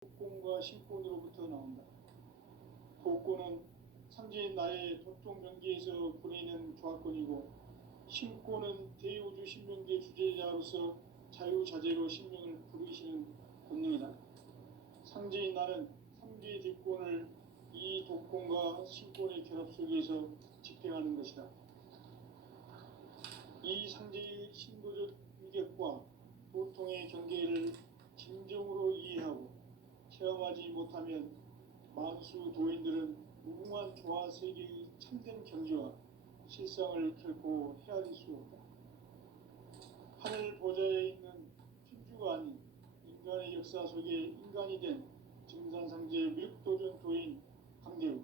복권과 신권으로부터 나온다. 복권은 상징인 나의 도통 경계에서 보내는 조합권이고, 신권은 대우주 신명계 주제자로서 자유자재로 신명을 부르시는 본능이다. 상징인 나는 3개의 뒷권을 이 독권과 신권의 결합 속에서 집행하는 것이다. 이 상징의 신도적 위격과 도통의 경계를 진정으로 이해하고 체험하지 못하면 만수 도인들은 무궁한 조화 세계의 참된 경지와 실상을 결코 헤아릴 수 없다. 하늘 보좌에 있는 천주가 아닌 인간의 역사 속에 인간이 된 증산상제 미륵도전 도인 강대우,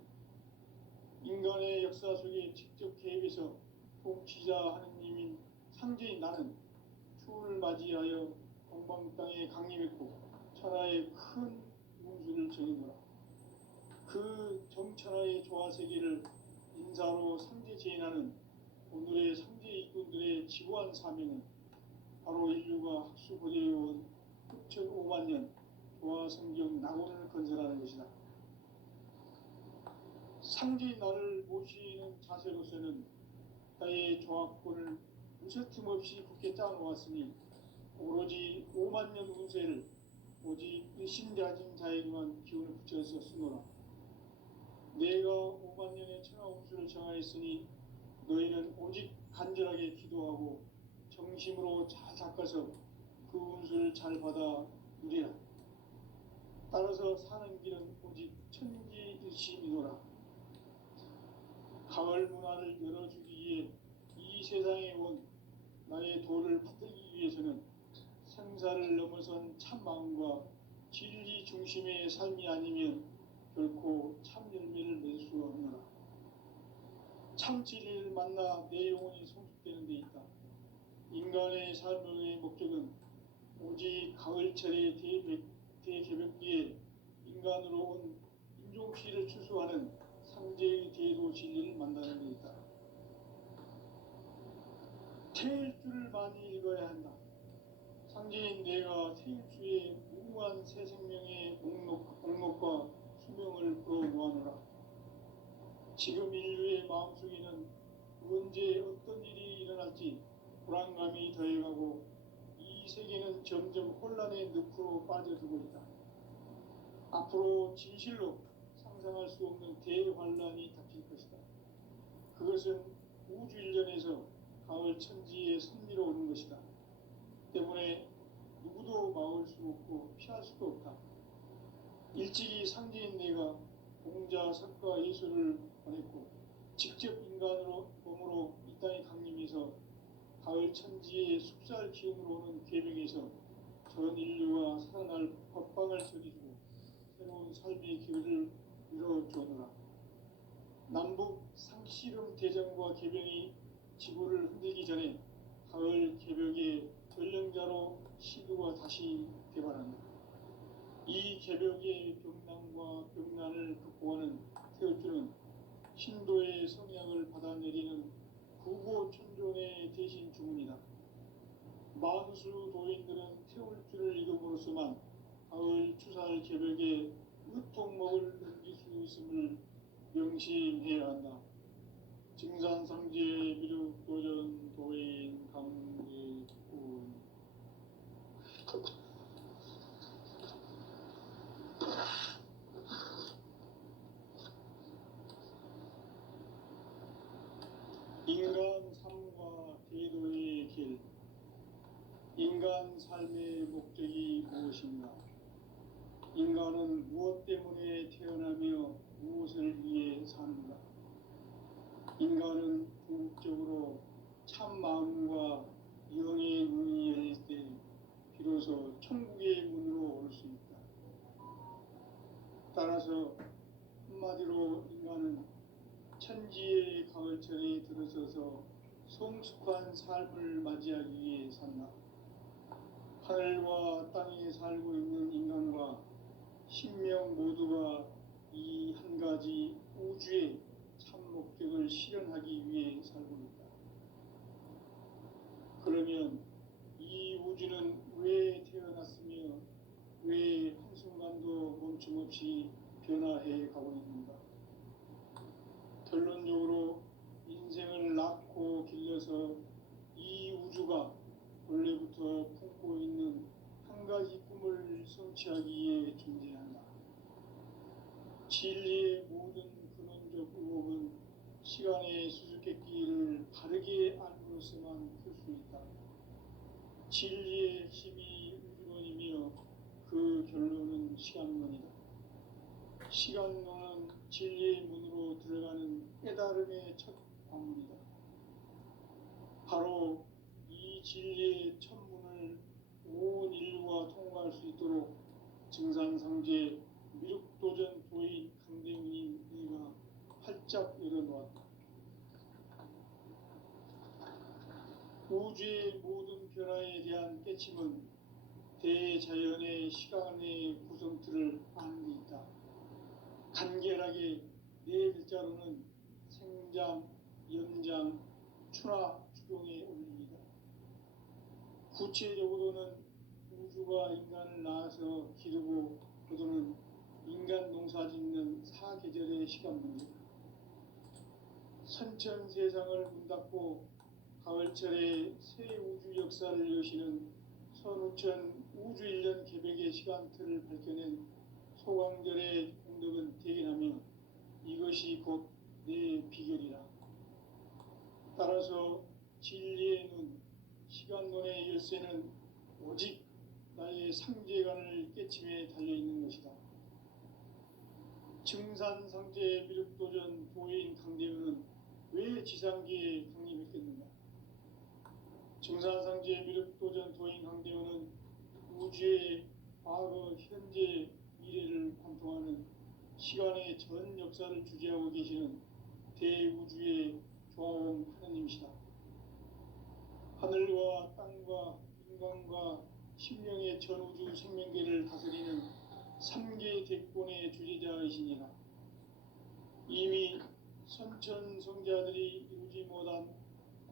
인간의 역사 속에 직접 개입해서 통치자 하느님인 상제인 나는 추운을 맞이하여 동방 땅에 강림했고 천하의 큰 운수를 정해노라. 그 정천하의 조화세계를 인사로 상제 제인하는 오늘의 상제 이군들의 지구한 사명은 바로 인류가 학수고대해온 6,500만 년 조화성경 낙원을 건설하는 것이다. 상제인 나를 모시는 자세로서는 나의 조합권을 무쇠틈 없이 굳게 짜놓았으니 오로지 5만 년 운세를 오직 일심가진 자에게만 기운을 붙여서 쓰노라. 내가 5만 년의 천하 운수를 정하였으니 너희는 오직 간절하게 기도하고 정심으로 잘 닦아서 그 운수를 잘 받아 누리라. 따라서 사는 길은 오직 천지일심이노라. 가을 문화를 열어주기 위해 이 세상에 온 나의 도를 받들기 위해서는 생사를 넘어선 참 마음과 진리 중심의 삶이 아니면 결코 참 열매를 맺을 수 없노라. 참 진리를 만나 내 영혼이 성숙되는 데 있다. 인간의 삶의 목적은 오직 가을철의 대개벽기에 인간으로 온 인종피를 추수하는 상제의 대도 진리를 만나는 데 있다. 태일주를 많이 읽어야 한다. 상제인 내가 태일주의 무궁한 새 생명의 목록과 수명을 풀어놓아노라. 지금 인류의 마음속에는 언제 어떤 일이 일어날지 불안감이 더해가고 이 세계는 점점 혼란의 늪으로 빠져들고 있다. 앞으로 진실로 상상할 수 없는 대환란이 닥칠 것이다. 그것은 우주 일전에서 가을 천지의 섭리로 오는 것이다. 때문에 누구도 막을 수 없고 피할 수도 없다. 일찍이 상제인 내가 공자, 석가, 예수를 보냈고 직접 인간으로 몸으로 이 땅에 강림해서 가을 천지의 숲살 기운으로 오는 계명에서 전 인류가 살아날 법방을 전해주고 새로운 삶의 길을 이뤄주노라. 남북 상씨름 대전과 개병이 지구를 흔들기 전에 가을 개벽의 전령자로 시도가 다시 개발한다. 이 개벽의 병난과 병난을 극복하는 태울주는 신도의 성향을 받아내리는 구고천존의 대신 주문이다. 만수 도인들은 태울주를 읽음으로써만 가을 추살 개벽의 의통목을 넘길 수 있음을 명심해야 한다. 증산상제 미륵도전 도인 강제군 인간 삶과 대도의 길. 인간 삶의 목적이 무엇인가? 인간은 무엇 때문에 태어나며 무엇을 위해 사는가? 인간은 궁극적으로 참 마음과 영의 문이 열릴 때 비로소 천국의 문으로 올 수 있다. 따라서 한마디로 인간은 천지의 가을철에 들어서서 성숙한 삶을 맞이하기 위해 산다. 하늘과 땅에 살고 있는 인간과 신명 모두가 이 한 가지 우주의 참 목적을 실현하기 위해 살고 있다. 그러면 이 우주는 왜 태어났으며 왜 한순간도 멈춤없이 변화해 가고 있는가. 결론적으로 인생을 낳고 길러서 이 우주가 원래부터 품고 있는 한 가지 꿈을 성취하기 위해 존재한다. 진리의 모든 근원적 의혹은 시간의 수수께끼를 바르게 알므로서만 풀 수 있다. 진리의 핵심이 우주론이며 그 결론은 시간론이다. 시간론은 진리의 문으로 들어가는 깨달음의 첫 관문이다. 바로 이 진리의 첫 문을 온 인류가 통과할 수 있도록 증산상제 미륵도전 도인 강대훈이 네가 활짝 열어놓았다. 우주의 모든 변화에 대한 깨침은 대자연의 시간의 구성틀을 아는 데 있다. 간결하게 네 글자로는 생장, 연장, 추나 추동에 올립니다. 구체적으로는 우주가 인간을 낳아서 기르고 거두는 인간 농사 짓는 사계절의 시간입니다. 선천 세상을 문 닫고 가을철에 새 우주 역사를 여시는 선우천 우주 1년 개백의 시간틀을 밝혀낸 소광절의 공덕은 대견하며 이것이 곧 내 비결이라. 따라서 진리의 눈, 시간론의 열쇠는 오직 나의 상제관을 깨침에 달려있는 것이다. 증산상제 미륵도전 도인 강대훈은 왜 지상계에 강림했겠는가? 증산상제 미륵도전 도인 강대훈은 우주의 과거, 현재, 미래를 관통하는 시간의 전 역사를 주재하고 계시는 대우주의 조화원 하느님이시다. 하늘과 땅과 인간과 신명의 전우주 생명계를 다스리는 3개 대권의 주재자이시니라. 이미 선천성자들이 이루지 못한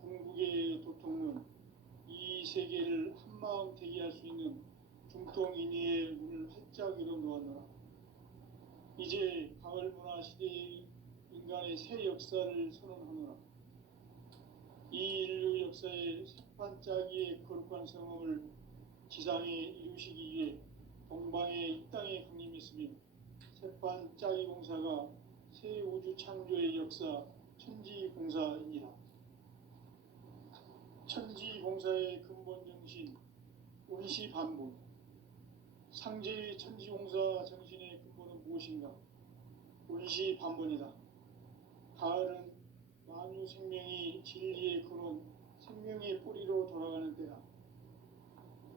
궁극의 도통론, 이 세계를 한마음 되게 할 수 있는 중통인의의 문을 활짝 열어놓았노라. 이제 가을문화 시대의 인간의 새 역사를 선언하노라. 이 인류 역사의 새판짜기의 거룩한 성험을 지상에 이루시기 위해 동방의 이 땅에 강림했으며 새판짜기 공사가 새 우주 창조의 역사 천지공사이니라. 천지공사의 근본 정신 운시반복. 상제의 천지공사 정신의 근본은 무엇인가? 운시반본이다. 가을은 만유 생명이 진리의 근원, 생명의 뿌리로 돌아가는 때다.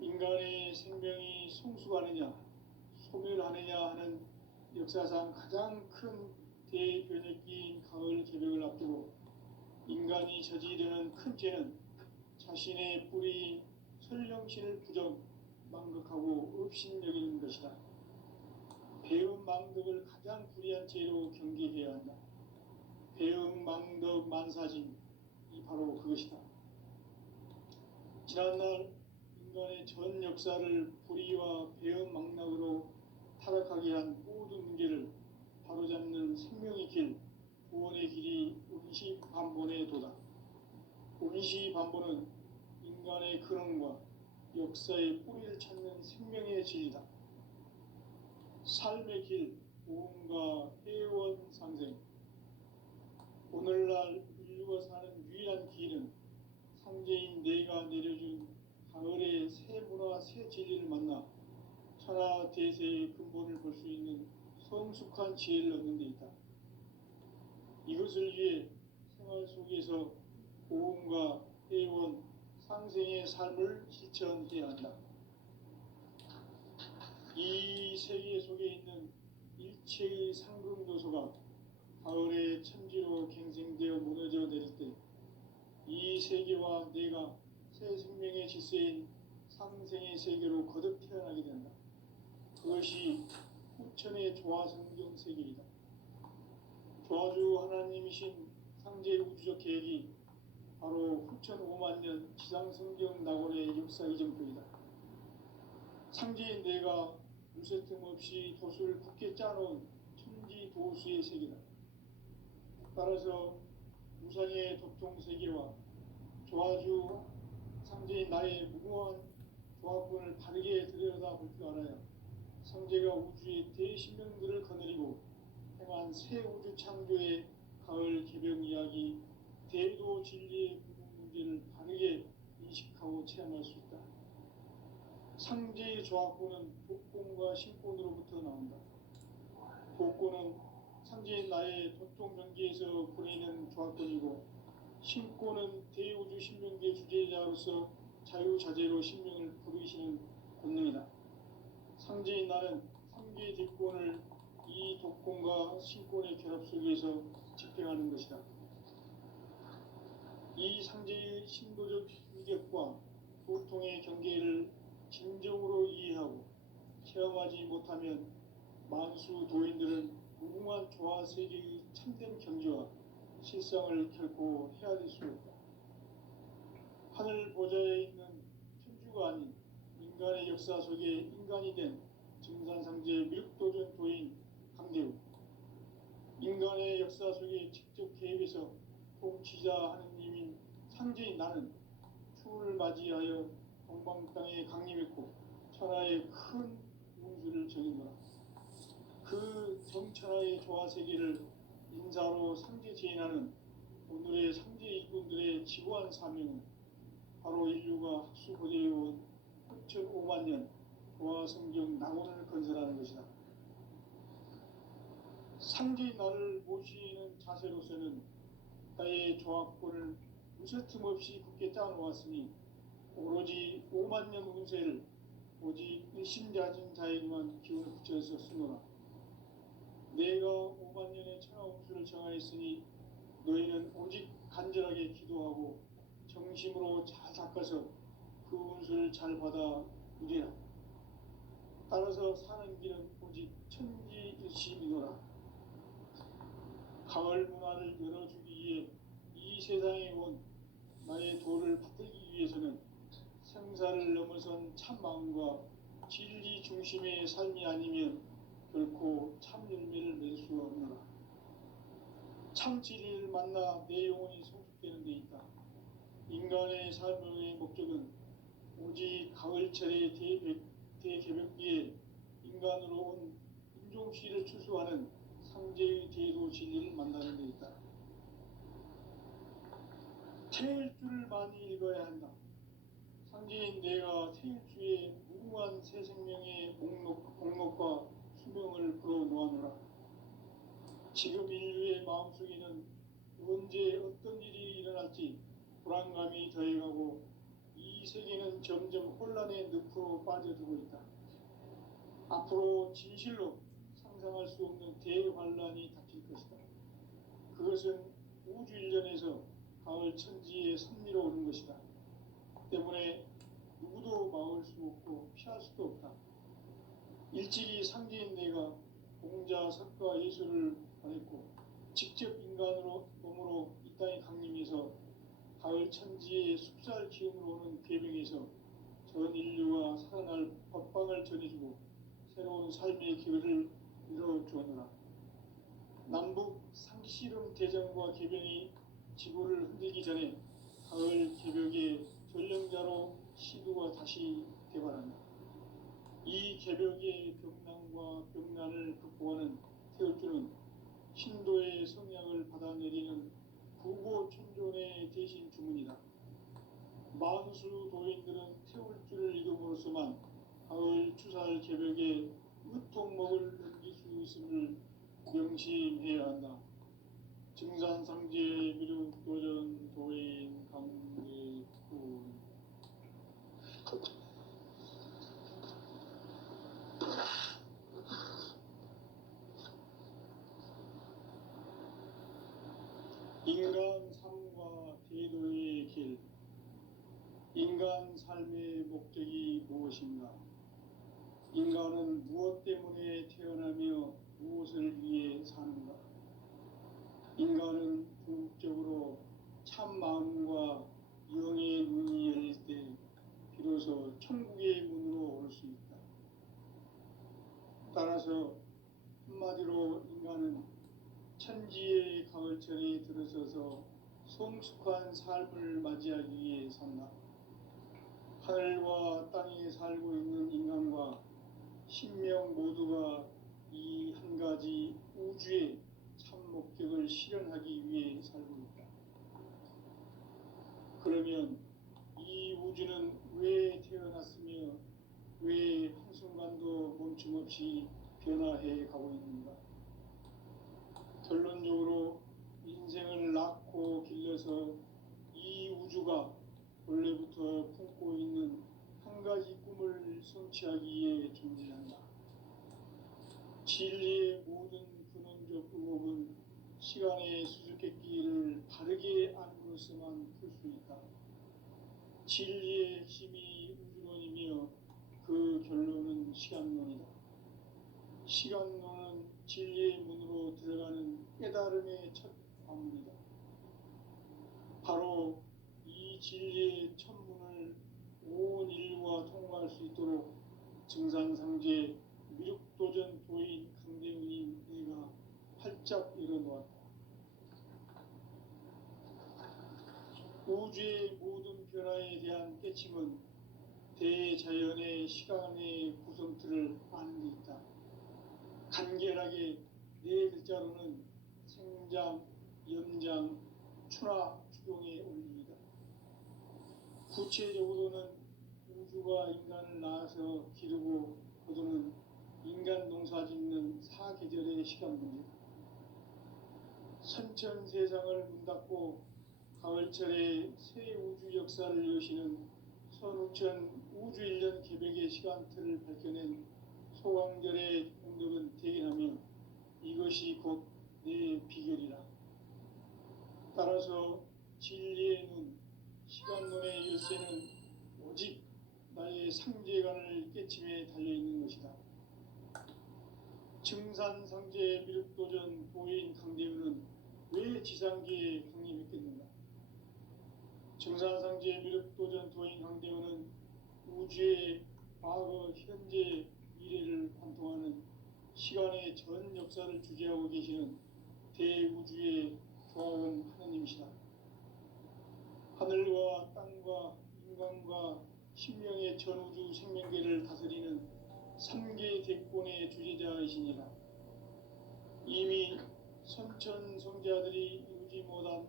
인간의 생명이 성숙하느냐, 소멸하느냐 하는 역사상 가장 큰 대변혁기인 가을 개벽을 앞두고 인간이 저지르는 큰 죄는 자신의 뿌리인 설령신을 부정, 망극하고 업신여기는 것이다. 배음 망덕을 가장 불의한 죄로 경계해야 한다. 배음 망덕 만사진, 이 바로 그것이다. 지난날 인간의 전 역사를 불의와 배음 망락으로 타락하게 한 모든 문제를 바로잡는 생명의 길, 구원의 길이 운시반본의 도다. 운시반본은 인간의 근원과 역사의 뿌리를 찾는 생명의 진리다. 삶의 길, 보험과 회원 상생. 오늘날 인류가 사는 유일한 길은 상제인 내가 내려준 가을의 새 문화, 새 진리를 만나 천하 대세의 근본을 볼 수 있는 성숙한 지혜를 얻는 데 있다. 이것을 위해 생활 속에서 보험과 회원, 상생의 삶을 실천해야 한다. 이 세계 속에 있는 일체의 상금 요소가 가을의 천지로 갱생되어 무너져 내릴 때 이 세계와 내가 새 생명의 질서인 상생의 세계로 거듭 태어나게 된다. 그것이 후천의 조화성경 세계이다. 조화주 하나님이신 상제 우주적 계획이 바로 후천 5만 년 지상성경 낙원의 역사 이정표이다. 상제인 내가 무쇠틈 없이 돛을 굳게 짜놓은 천지 도수의 세계다. 따라서 우상의 도통 세계와 조화주 상제인 나의 무궁한 조합군을 바르게 들여다볼 줄 알아야 상제가 우주의 대신명들을 거느리고 행한 새 우주 창조의 가을 개병 이야기, 대도 진리의 부분 문제를 바르게 인식하고 체험할 수 있다. 상제의 조합군은 독곤과 신곤으로부터 나온다. 독곤은 상제인 나의 도통 경계에서 보내는 조합군이고, 신곤은 대우주 신명계 주제자로서 자유자재로 신명을 부르시는 권능이다. 상제인 나는 상계 뒷곤을 이 독곤과 신곤의 결합 속에서 집행하는 것이다. 이 상제의 신도적 위력과 도통의 경계를 진정으로 이해하고 체험하지 못하면 만수 도인들은 무궁한 조화 세계의 참된 경지와 실상을 결코 헤아릴 수 없다. 하늘 보좌에 있는 천주가 아닌 인간의 역사 속에 인간이 된 증산상제 미륵도전 도인 강대우, 인간의 역사 속에 직접 개입해서 통치자 하느님인 상제인 나는 추운을 맞이하여 동방 땅에 강림했고 천하의 큰 운수를 정인거라. 그 정천하의 조화 세계를 인사로 상제 제인하는 오늘의 상제 일꾼들의 지구한 사명은 바로 인류가 학수 고대해온 8,5만 년 조화 성경 낙원을 건설하는 것이다. 상제인 나를 모시는 자세로서는 나의 조합권을 무쇠틈 없이 굳게 짜놓았으니 오로지 5만 년 운세를 오직 일심자진 자에게만 기운을 붙여서 쓰노라. 내가 5만 년의 천하 운수를 정하였으니 너희는 오직 간절하게 기도하고 정심으로 잘 닦아서 그 운수를 잘 받아 누리라. 따라서 사는 길은 오직 천지일심이노라. 가을 문화를 열어주기 위해 이 세상에 온 나의 도를 받들기 위해서는 생사를 넘어선 참 마음과 진리 중심의 삶이 아니면 결코 참 열매를 낼 수 없노라. 참 진리를 만나 내 영혼이 성숙되는 데 있다. 인간의 삶의 목적은 오직 가을철의 대개벽기에 인간으로 온 인종씨를 추수하는 상제의 대도 진리를 만나는 데 있다. 태일주를 많이 읽어야 한다. 상제인 내가 태일주의 무궁한 새 생명의 목록과 수명을 풀어 놓아노라. 지금 인류의 마음속에는 언제 어떤 일이 일어날지 불안감이 더해가고 이 세계는 점점 혼란의 늪으로 빠져들고 있다. 앞으로 진실로 상상할 수 없는 대환란이 닥칠 것이다. 그것은 우주 일련에서 가을 천지의 섭리로 오는 것이다. 때문에 누구도 막을 수 없고 피할 수도 없다. 일찍이 상제인 내가 공자, 석가, 예수를 보냈고 직접 인간으로 몸으로 이 땅에 강림해서 가을 천지의 숲살 기운으로 오는 계명에서 전 인류가 살아날 법방을 전해주고 새로운 삶의 기회를 이뤄주었노라. 남북 상씨름 대전과 개병이 지구를 흔들기 전에 가을 개벽의 전령자로 시두가 다시 개발한다. 이 개벽의 병난과 병난을 극복하는 태울주는 신도의 성향을 받아내리는 구고천존의 대신 주문이다. 만수 도인들은 태울주를 읽음으로써만 가을 추살 개벽에 으통목을 넘길 수 있음을 명심해야 한다. 증산상제 미륵도전 도인 강대군. 인간 삶과 대도의 길. 인간 삶의 목적이 무엇인가? 인간은 무엇 때문에 태어나며 무엇을 위해 사는가? 인간은 궁극적으로 참 마음과 영의 눈이 열릴 때 비로소 천국의 문으로 올 수 있다. 따라서 한마디로 인간은 천지의 가을철에 들어서서 성숙한 삶을 맞이하기 위해 산다. 하늘과 땅에 살고 있는 인간과 신명 모두가 이 한 가지 우주의 참 목적을 실현하기 위해 살고 있다. 그러면 이 우주는 왜 태어났으며 왜 한순간도 멈춤없이 변화해 가고 있는가? 결론적으로 인생을 낳고 길러서 이 우주가 원래부터 품고 있는 한 가지 꿈을 성취하기 위해 존재한다. 진리의 모든 근원적 의혹은 시간의 수수께끼를 바르게 안으로서만 풀 수 있다. 진리의 핵심이 우주론이며 그 결론은 시간론이다. 시간론은 진리의 문으로 들어가는 깨달음의 첫 관문이다. 바로 이 진리의 첫 문을 온 인류가 통과할 수 있도록 증산상제 미륵도전 도인 강대훈이 내가 활짝 열어놓았다. 우주의 모든 변화에 대한 깨침은 대자연의 시간의 구성틀을 아는 데 있다. 간결하게 네 글자로는 생장, 연장, 추나 추동의 원리이다. 구체적으로는 우주가 인간을 낳아서 기르고 거두는 인간 농사 짓는 사계절의 시간 문제다. 선천 세상을 문 닫고 가을철에 새 우주 역사를 여시는 선우천 우주 1년 개백의 시간틀을 밝혀낸 소강절의 공덕은 대견하며 이것이 곧 내 비결이라. 따라서 진리의 눈, 시간론의 열쇠는 오직 나의 상제관을 깨침에 달려있는 것이다. 증산상제 미륵도전 도인 강대훈은 왜 지상계에 강림했겠는가? 증산상제 미륵도전 도인 강대훈은 우주의 과거, 현재, 미래를 관통하는 시간의 전 역사를 주재하고 계시는 대우주의 조화원 하느님이시다. 하늘과 땅과 인간과 신명의 전우주 생명계를 다스리는 3개 대권의 주재자이시니라. 이미 선천성자들이 이루지 못한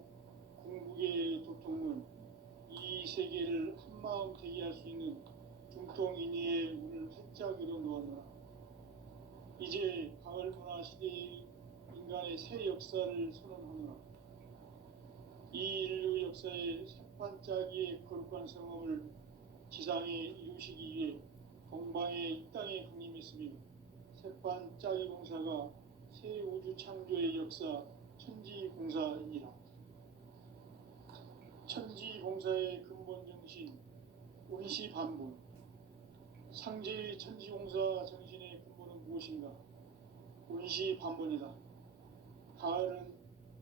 궁극의 도통은 이 세계를 한마음 되게 할 수 있는 중통인의의 문을 활짝 열어놓았노라. 이제 가을 문화 시대의 인간의 새 역사를 선언하노라. 이 인류 역사의 새반짝이의 거룩한 성험을 지상에 이루시기 위해 동방의 이 땅에 강림했으며 새반짝이 공사가 새 우주 창조의 역사 천지공사이니라. 천지공사의 근본 정신 운시반본. 상제의 천지공사 정신의 근본은 무엇인가? 운시반본이다. 가을은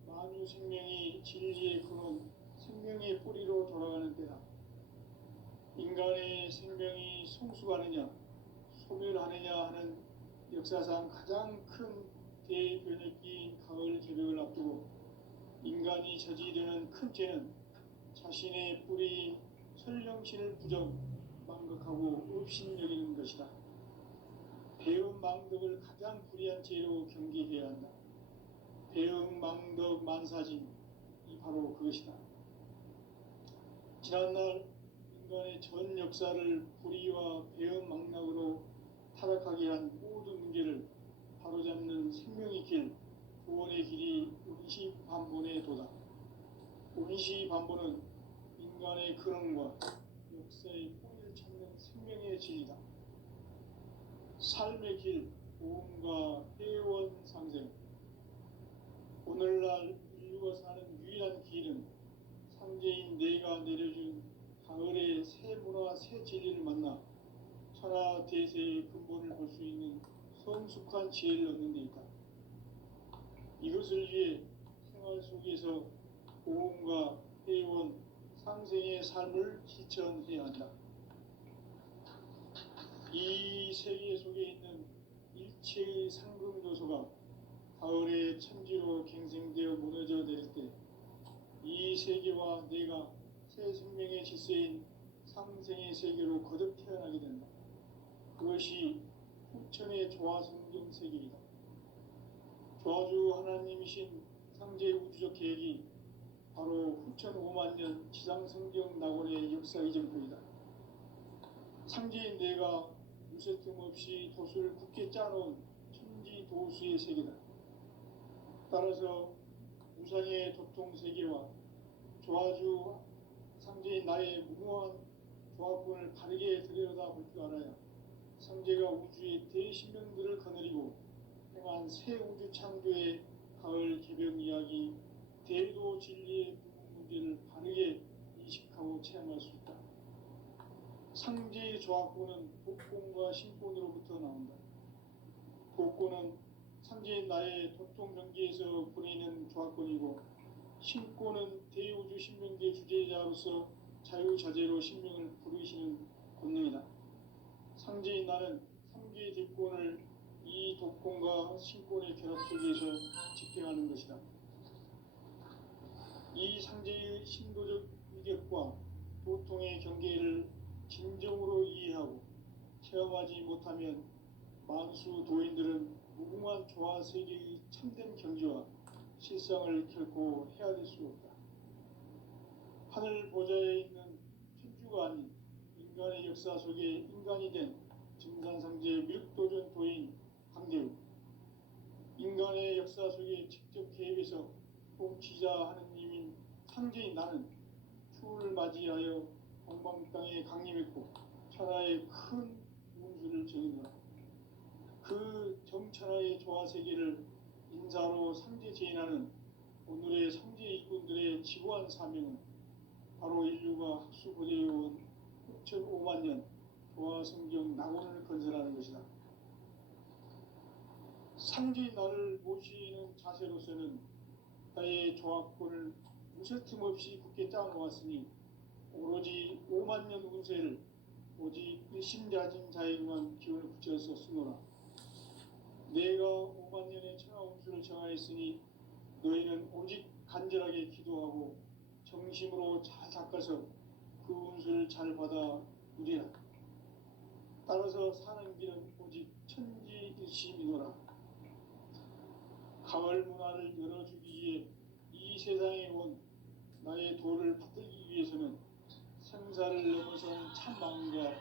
만유 생명이 진리의 근원, 생명의 뿌리로 돌아가는 때다. 인간의 생명이 성숙하느냐, 소멸하느냐 하는 역사상 가장 큰 대변혁기인 가을 개벽을 앞두고 인간이 저지르는 큰 죄는 자신의 뿌리인 설령신을 부정, 망각하고 업신여기는 것이다. 배움 망덕을 가장 불의한 죄로 경계해야 한다. 배움 망덕 만사진, 이 바로 그것이다. 지난날 인간의 전 역사를 불의와 배움 망락으로 타락하게 한 모든 문제를 바로잡는 생명의 길, 구원의 길이 운시반본의 도다. 운시반본은 인간의 근원과 역사의 뿌리를 찾는 생명의 진리다. 삶의 길, 보험과 회원 상생. 오늘날 인류가 사는 유일한 길은 상제인 내가 내려준 가을의 새 문화, 새 진리를 만나 천하 대세의 근본을 볼 수 있는 성숙한 지혜를 얻는 데 있다. 이것을 위해 생활 속에서 보험과 회원, 상생의 삶을 실천해야 한다. 이 세계 속에 있는 최상금도서가 가을의 천지로 갱생되어 무너져 내릴 때 이 세계와 내가 새 생명의 질서인 상생의 세계로 거듭 태어나게 된다. 그것이 후천의 조화성경 세계이다. 조화주 하나님이신 상제 우주적 계획이 바로 후천 5만 년 지상성경 낙원의 역사 이전표이다. 상제인 내가 무쇠 틈 없이 도수를 굳게 짜놓은 천지 도수의 세계다. 따라서 우상의 도통 세계와 조화주 상제인 나의 무모한 조합권을 바르게 들여다볼 줄 알아야 상제가 우주의 대신명들을 거느리고 행한 새 우주 창조의 가을 개변 이야기, 대도 진리의 부분 문제를 바르게 인식하고 체험할 수 있다. 상제의 조합권은 복권과 신권으로부터 나온다. 복권은 상제인 나의 도통 경계에서 보내는 조합권이고, 신권은 대우주 신명계 주제자로서 자유자재로 신명을 부르시는 권능이다. 상제인 나는 상제의 뒷권을 이 독권과 신권의 결합 속에서 집행하는 것이다. 이 상제의 신도적 위격과 도통의 경계를 진정으로 이해하고 체험하지 못하면 만수 도인들은 무궁한 조화 세계의 참된 경지와 실상을 결코 헤아릴 수 없다. 하늘 보좌에 있는 천주가 아닌 인간의 역사 속에 인간이 된 증산상제 밀도전 도인 강대우, 인간의 역사 속에 직접 개입해서 통치자 하느님인 상제인 나는 추를 맞이하여 동방 땅에 강림했고 천하의 큰 운수를 정의노라. 그 정천하의 조화 세계를 인사로 상제 제인하는 오늘의 상제 일꾼들의 지고한 사명은 바로 인류가 학수고대해온 후천 5만 년 조화 성경 낙원을 건설하는 것이다. 상제인 나를 모시는 자세로서는 나의 조합권을 무쇠틈 없이 굳게 짜놓았으니 오로지 5만 년 운세를 오직 일심자진 자에게만 기운을 붙여서 쓰노라. 내가 5만 년의 천하 운수를 정하였으니 너희는 오직 간절하게 기도하고 정심으로 잘 닦아서 그 운수를 잘 받아 누리라. 따라서 사는 길은 오직 천지일심이노라. 가을 문화를 열어주기 위해 이 세상에 온 나의 도를 받들기 위해서는 생사를 넘어선 참마음과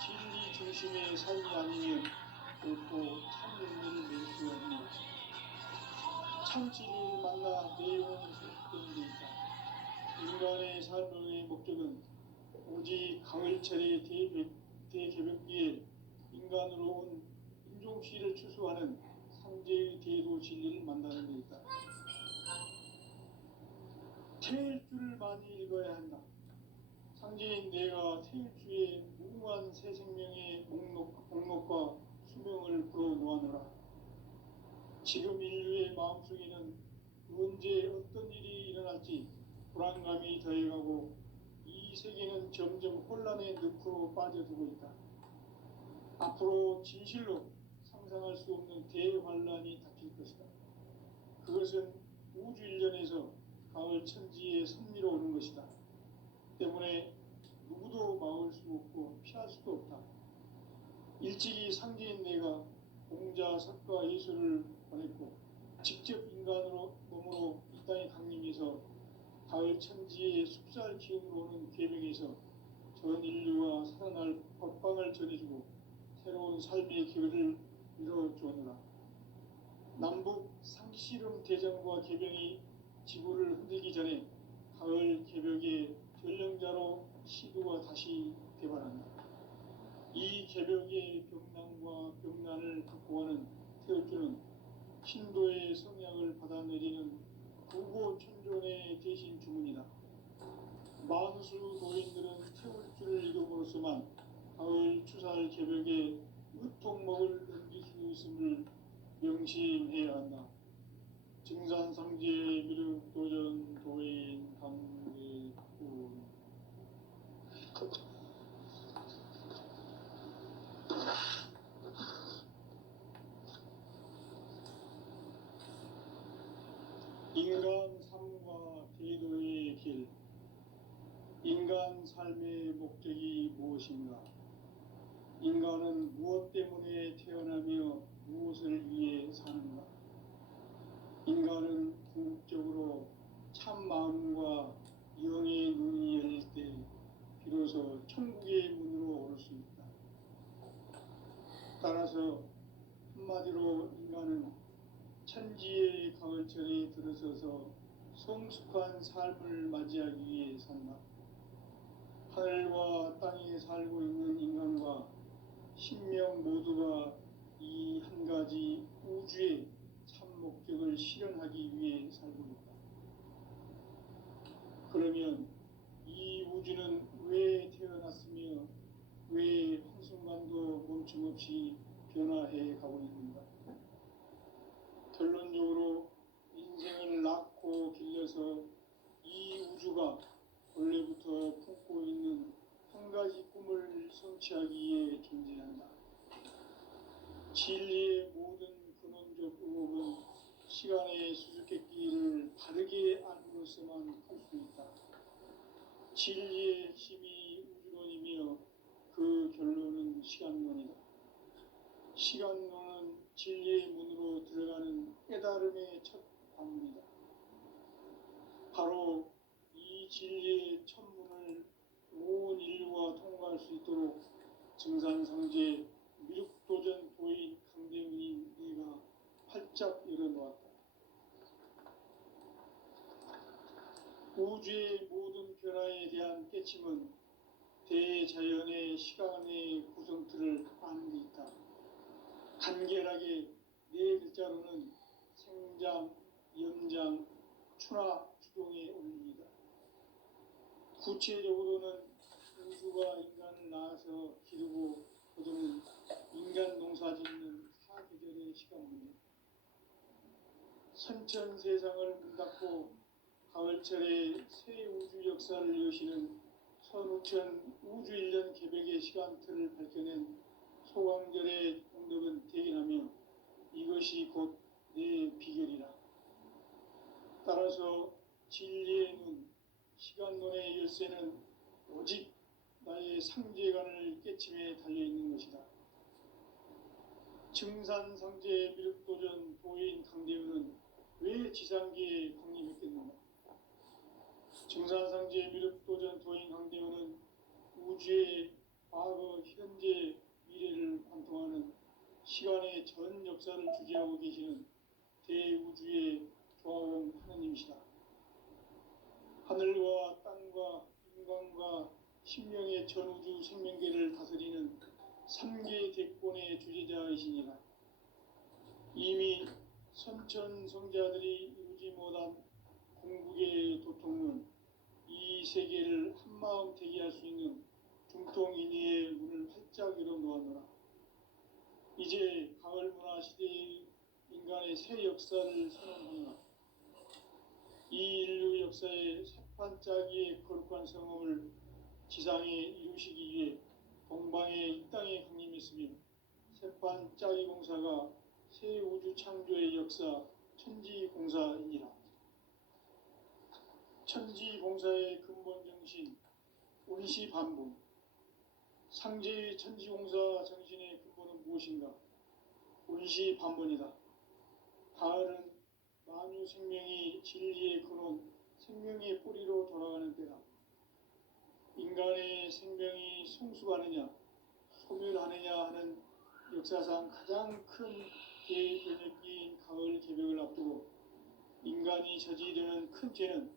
진리 중심의 삶이 아니면 결코 참 의미를 낼 수 없는 참 진리를 만나 내 영혼이 소속되는 데 있다. 인간의 삶의 목적은 오직 가을철의 대개벽기에 인간으로 온 인종시를 추수하는 상제의 대도 진리를 만나는 데 있다. 태일주를 많이 읽어야 한다. 상제인 내가 태일주의 무궁한 새 생명의 목록과 수명을 불어놓아노라. 지금 인류의 마음속에는 언제 어떤 일이 일어날지 불안감이 더해가고 이 세계는 점점 혼란의 늪으로 빠져들고 있다. 앞으로 진실로 상상할 수 없는 대환란이 닥칠 것이다. 그것은 우주 일련에서 가을 천지에 선미로 오는 것이다. 때문에 누구도 막을 수 없고 피할 수도 없다. 일찍이 상제인 내가 공자, 석가, 예수를 보냈고 직접 인간으로 몸으로 이 땅에 강림해서 가을 천지의 숲살 기운으로 오는 계명에서 전 인류와 살아날 법방을 전해주고 새로운 삶의 길을 이뤄주오노라. 남북 상씨름 대전과 개병이 지구를 흔들기 전에 가을 개벽의 전령자로 시도가 다시 개발한다. 이 개벽의 병난과 병난을 극복하는 태울주는 신도의 성약을 받아내리는 부고천존의 대신 주문이다. 만수 도인들은 태울주를 읽음으로써만 가을 추살 개벽에 의통목을 넘길 수 있음을 명심해야 한다. 증산상제 미륵 도전 도인 강대군 인간 삶과 대도의 길. 인간 삶의 목적이 무엇인가? 인간은 무엇 때문에 태어나며 무엇을 위해 사는가? 인간은 궁극적으로 참 마음과 영의 눈이 열릴 때 비로소 천국의 문으로 올 수 있다. 따라서 한마디로 인간은 천지의 가을철에 들어서서 성숙한 삶을 맞이하기 위해 산다. 하늘과 땅에 살고 있는 인간과 신명 모두가 이 한 가지 우주의 참 목적을 실현하기 위해 살고 있다. 그러면 이 우주는 왜 태어났으며 왜 한순간도 멈춤없이 변화해 가고 있는가? 결론적으로 인생을 낳고 길러서 이 우주가 원래부터 품고 있는 한 가지 꿈을 성취하기 위해 존재한다. 진리의 모든 근원적 의혹은 시간의 수수께끼를 바르게 알므로써만 풀 수 있다. 진리의 핵심이 우주론이며 그 결론은 시간론이다. 시간론은 진리의 문으로 들어가는 깨달음의 첫 방문이다. 바로 이 진리의 첫 문을 온 인류가 통과할 수 있도록 증산상제 미륵도전 도인 강대훈이 내가 활짝 열어놓았다. 우주의 모든 변화에 대한 깨침은 대자연의 시간의 구성틀을 아는 데 있다. 간결하게 네 글자로는 생장, 연장, 추나 추동의 원리이다. 구체적으로는 우주가 인간을 낳아서 기르고 거두는 인간 농사 짓는 사계절의 시간입니다. 선천 세상을 문 닫고 가을철에 새 우주 역사를 여시는 선우천 우주 1년 개백의 시간틀을 밝혀낸 소강절의 공덕은 대견하며 이것이 곧 내 비결이라. 따라서 진리의 눈, 시간론의 열쇠는 오직 나의 상제관을 깨침에 달려있는 것이다. 증산상제 미륵도전 도인 강대훈은 왜 지상계에 강림했겠는가? 증산상제 미륵도전 도인 강대훈은 우주의 과거, 현재, 미래를 관통하는 시간의 전 역사를 주재하고 계시는 대우주의 조화원 하느님이시다. 하늘과 땅과 인간과 신명의 전우주 생명계를 다스리는 3계 대권의 주재자이시니라. 이미 선천성자들이 이루지 못한 공국의 도통은 이 세계를 한마음 대기할 수 있는 중통인의의 문을 활짝 열어놓았노라. 이제 가을 문화 시대의 인간의 새 역사를 선언하노라. 이 인류 역사의 새판짜기의 거룩한 성험을 지상에 이루시기 위해 동방의 이 땅에 강림했으며 새판짜기 공사가 새 우주 창조의 역사 천지공사이니라. 천지공사의 근본 정신 운시반분. 상제의 천지공사 정신의 근본은 무엇인가? 운시반분이다. 가을은 만유 생명이 진리의 근원, 생명의 뿌리로 돌아가는 때다. 인간의 생명이 성숙하느냐, 소멸하느냐 하는 역사상 가장 큰 대변혁기인 가을 개벽을 앞두고 인간이 저지르는 큰 죄는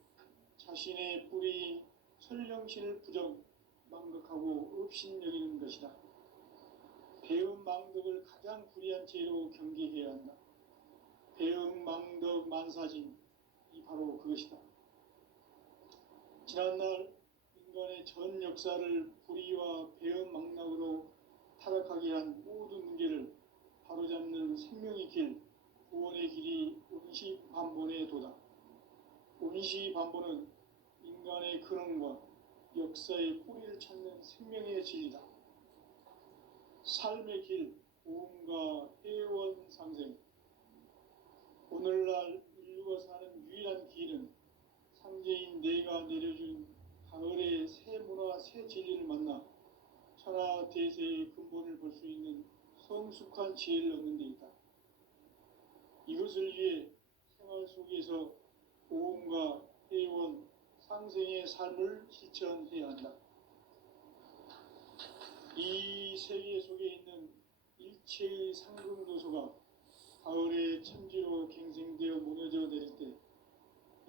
자신의 뿌리인 설령신을 부정, 망극하고 업신여기는 것이다. 배음 망덕을 가장 불의한 죄로 경계해야 한다. 배음 망덕 만사진, 이 바로 그것이다. 지난날 인간의 전 역사를 불의와 배음 망락으로 타락하게 한 모든 문제를 바로잡는 생명의 길, 구원의 길이 운시반본의 도다. 운시반본은 인간의 근원과 역사의 뿌리를 찾는 생명의 진리다. 삶의 길, 보험과 회원상생. 오늘날 인류가 사는 유일한 새 진리를 만나 천하 대세의 근본을 볼 수 있는 성숙한 지혜를 얻는 데 있다. 이것을 위해 생활 속에서 보험과 회원, 상생의 삶을 실천해야 한다. 이 세계 속에 있는 일체의 상승도소가 가을의 천지로 갱생되어 무너져 내릴 때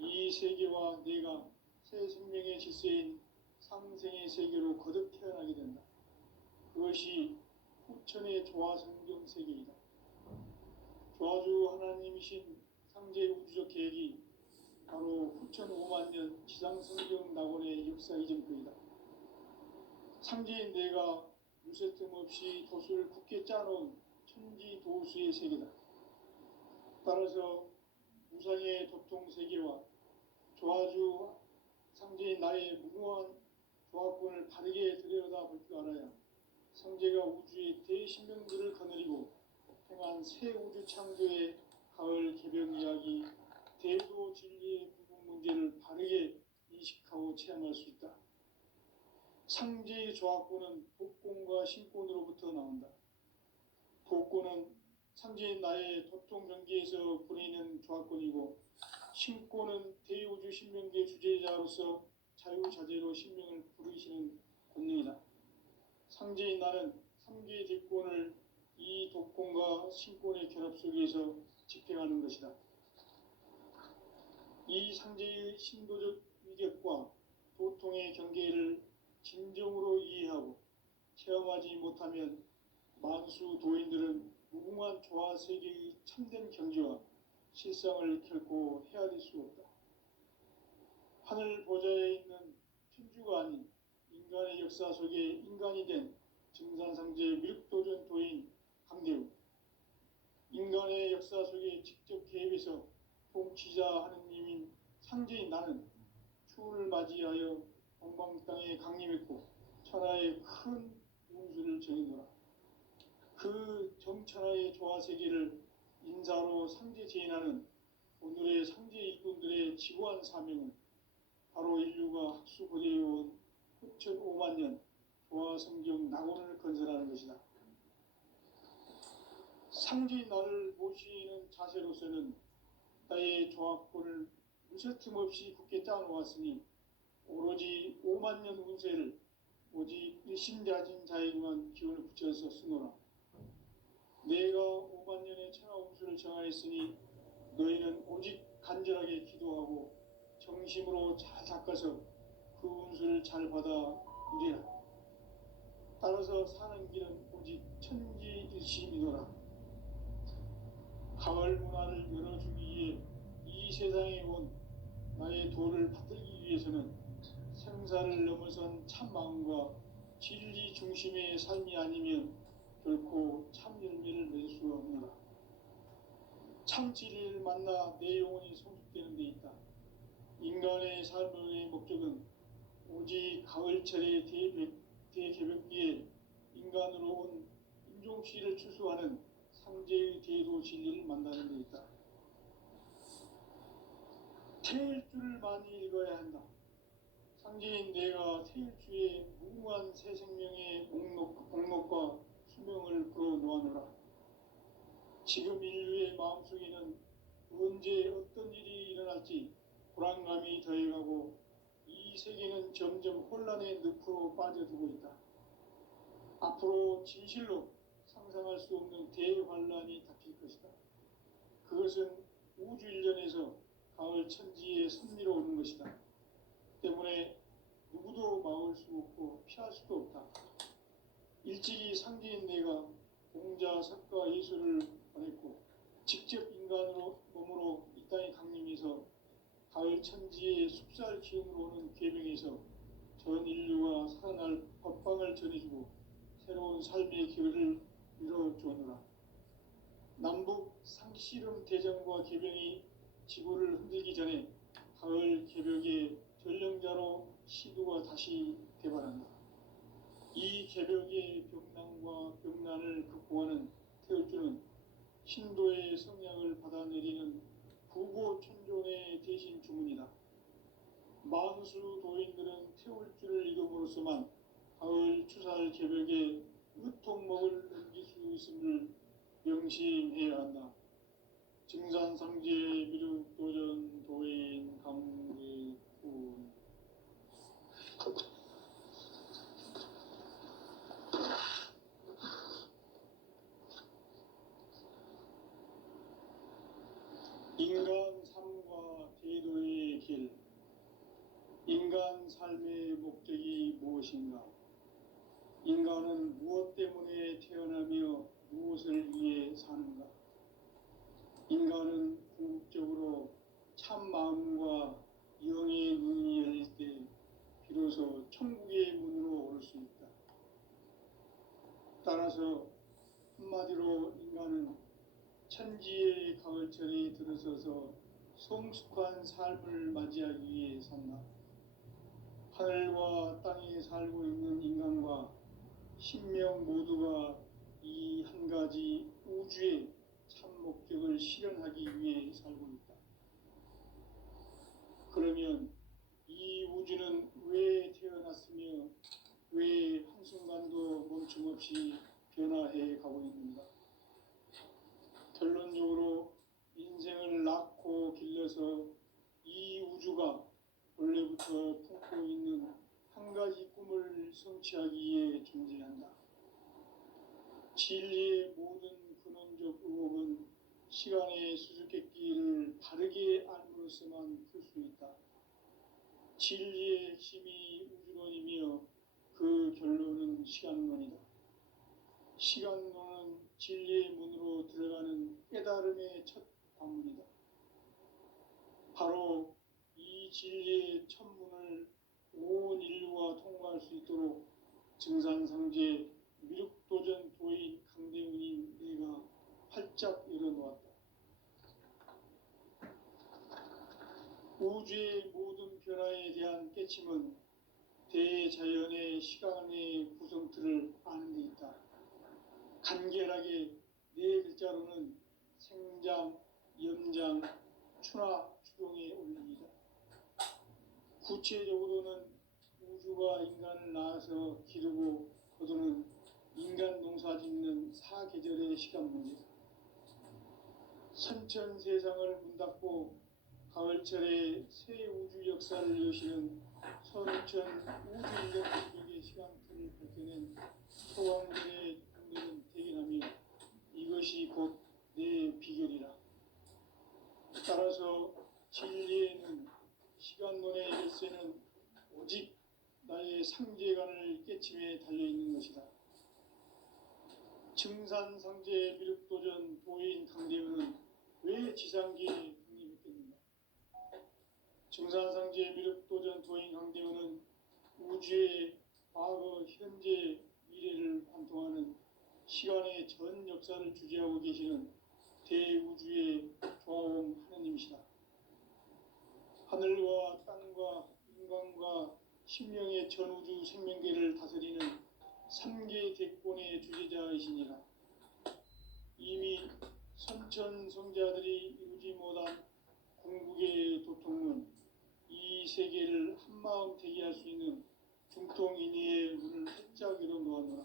이 세계와 내가 새 생명의 질서인 상생의 세계로 거듭 태어나게 된다. 그것이 후천의 조화성경 세계이다. 조화주 하나님이신 상제 우주적 계획이 바로 후천 5만 년 지상성경 낙원의 역사 이전표이다. 상제인 내가 무쇠 틈 없이 도수를 굳게 짜놓은 천지 도수의 세계다. 따라서 무상의 도통 세계와 조화주 상제인 나의 무궁한 조화권을 바르게 들여다볼 줄 알아야 상제가 우주의 대신명들을 거느리고 행한 새 우주 창조의 가을 개벽 이야기, 대도 진리의 구분 문제를 바르게 인식하고 체험할 수 있다. 상제의 조화권은 복권과 신권으로부터 나온다. 복권은 상제인 나의 도통 경계에서 부리는 조화권이고, 신권은 대우주 신명계 주제자로서 자유자재로 신명을 부르시는 권능이다. 상제인 나는 3개의 대권을 이 독권과 신권의 결합 속에서 집행하는 것이다. 이 상제의 신도적 위격과 도통의 경계를 진정으로 이해하고 체험하지 못하면 만수 도인들은 무궁한 조화 세계의 참된 경지와 실상을 결코 헤아릴 수 없다. 하늘 보좌에 있는 천주가 아닌 인간의 역사 속에 인간이 된 증산상제 미륵도전 도인 강대우, 인간의 역사 속에 직접 개입해서 통치자 하느님인 상제인 나는 추운을 맞이하여 동방 땅에 강림했고 천하의 큰 운수를 정해놓아. 그 정천하의 조화 세계를 인사로 상제 제인하는 오늘의 상제 일꾼들의 지구한 사명은 바로 인류가 학수고대해온 후천 5만 년 조화 성경 낙원을 건설하는 것이다. 상제인 나를 모시는 자세로서는 나의 조화권을 무쇠틈 없이 굳게 짜놓았으니 오로지 5만 년 운세를 오직 일심자진 자에게만 기운을 붙여서 쓰노라. 내가 5만 년의 천하 운수를 정하였으니 너희는 오직 간절하게 기도하고 정심으로 잘 닦아서 그 운수를 잘 받아 누리라. 따라서 사는 길은 오직 천지일심이노라. 가을 문화를 열어주기 위해 이 세상에 온 나의 도를 받들기 위해서는 생사를 넘어선 참 마음과 진리 중심의 삶이 아니면 결코 참 열매를 맺을 수 없노라. 참 진리를 만나 내 영혼이 성숙되는 데 있다. 인간의 삶의 목적은 오직 가을철의 대개벽기에 인간으로 온 인종씨를 추수하는 상제의 대도 진리를 만나는 데 있다. 태일주를 많이 읽어야 한다. 상제인 내가 태일주의 무궁한 새 생명의 목록과 수명을 불어놓아노라. 지금 인류의 마음속에는 언제 어떤 일이 일어날지 불안감이 더해가고 이 세계는 점점 혼란의 늪으로 빠져들고 있다. 앞으로 진실로 상상할 수 없는 대환란이 닥칠 것이다. 그것은 우주 일전에서 가을 천지의 섭리로 오는 것이다. 때문에 누구도 막을 수 없고 피할 수도 없다. 일찍이 상제인 내가 공자, 석가, 예수를 보냈고 직접 인간으로 몸으로 이 땅에 강림해서 가을 천지의 숲살 기운으로 오는 계명에서 전 인류가 살아날 법방을 전해주고 새로운 삶의 기회를 이뤄주었노라. 남북 상씨름 대전과 계명이 지구를 흔들기 전에 가을 개벽의 전령자로 시도가 다시 개발한다. 이 개벽의 병난과 병난을 극복하는 태울주는 신도의 성향을 받아내리는 부고천존의 대신 주문이다. 만수 도인들은 태울 줄을 이름으로서만 가을 추살 개벽에 으통먹을 넘길 수 있음을 명심해야 한다. 증산상제 미륵도전 도인 강대군. 인간 삶과 대도의 길. 인간 삶의 목적이 무엇인가? 인간은 무엇 때문에 태어나며 무엇을 위해 사는가? 인간은 궁극적으로 참 마음과 영의 눈이 열릴 때 비로소 천국의 문으로 올 수 있다. 따라서 한마디로 인간은 천지의 가을철에 들어서서 성숙한 삶을 맞이하기 위해 산다. 하늘과 땅에 살고 있는 인간과 신명 모두가 이 한 가지 우주의 참 목적을 실현하기 위해 살고 있다. 그러면 이 우주는 왜 태어났으며 왜 한순간도 멈춤없이 변화해 가고 있는가? 결론적으로 인생을 낳고 길러서 이 우주가 원래부터 품고 있는 한 가지 꿈을 성취하기 위해 존재한다. 진리의 모든 근원적 의혹은 시간의 수수께끼를 바르게 알므로써만 풀 수 있다. 진리의 핵심이 우주론이며 그 결론은 시간론이다. 시간론은 진리의 문으로 들어가는 깨달음의 첫 관문이다. 바로 이 진리의 천문을 온 인류가 통과할 수 있도록 증산상제 미륵도전 도인 강대훈인 내가 활짝 열어놓았다. 우주의 모든 변화에 대한 깨침은 대자연의 시간의 구성틀을 아는 데 있다. 간결하게 네 글자로는 생장, 염장, 추나 추동의 원리이다. 구체적으로는 우주가 인간을 낳아서 기르고 거두는 인간 농사 짓는 사계절의 시간 문제다. 선천 세상을 문닫고 가을철에 새 우주 역사를 여시는 선천 우주 인력 기록의 시간틀을 밝혀낸 소왕들의 공들은 대견하며 이것이 곧 내 비결이라. 따라서 진리에는 시간론의 열쇠는 오직 나의 상제관을 깨침에 달려있는 것이다. 증산상제 미륵도전 도인 강대훈은 왜 지상계에 강림했겠는가? 증산상제 미륵도전 도인 강대훈은 우주의 과거, 현재, 미래를 관통하는 시간의 전 역사를 주재하고 계시는 대우주의 조화원 하느님이시다. 하늘과 땅과 인간과 신명의 전우주 생명계를 다스리는 3계 대권의 주제자이시니라. 이미 선천 성자들이 이루지 못한 궁극의 도통문, 이 세계를 한마음 대기할 수 있는 중통인의의 문을 활짝 열어놓았노라.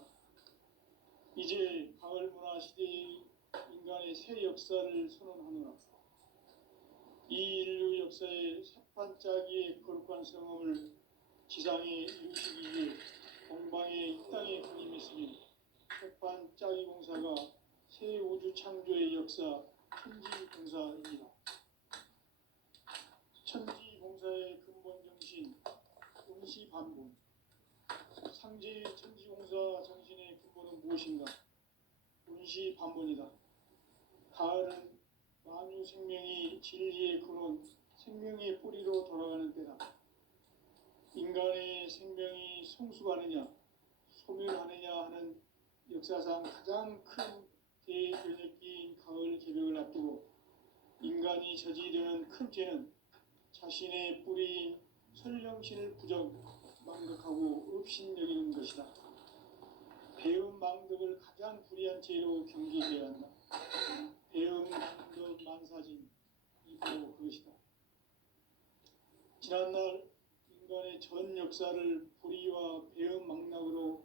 이제 가을 문화 시대의 인간의 새 역사를 선언하노라. 이 인류 역사의 새판짜기의 거룩한 성험을 지상에 이루시기 위해 동방의 이 땅에 강림했으니 새판짜기 공사가 새 우주 창조의 역사 천지봉사입니다. 천지봉사의 근본 정신 운시반본. 상제의 천지봉사 정신의 근본은 무엇인가? 운시반본이다. 가을은 만유 생명이 진리의 근원, 생명의 뿌리로 돌아가는 때다. 인간의 생명이 성숙하느냐, 소멸하느냐 하는 역사상 가장 큰 대변혁기인 가을 개벽을 앞두고 인간이 저지르는 큰 죄는 자신의 뿌리인 설령신을 부정, 망각하고 업신여기는 것이다. 배음 망덕을 가장 불의한 죄로 경계해야 한다. 배음 망덕 만사진, 이 바로 그것이다. 지난날 인간의 전 역사를 불의와 배은망락으로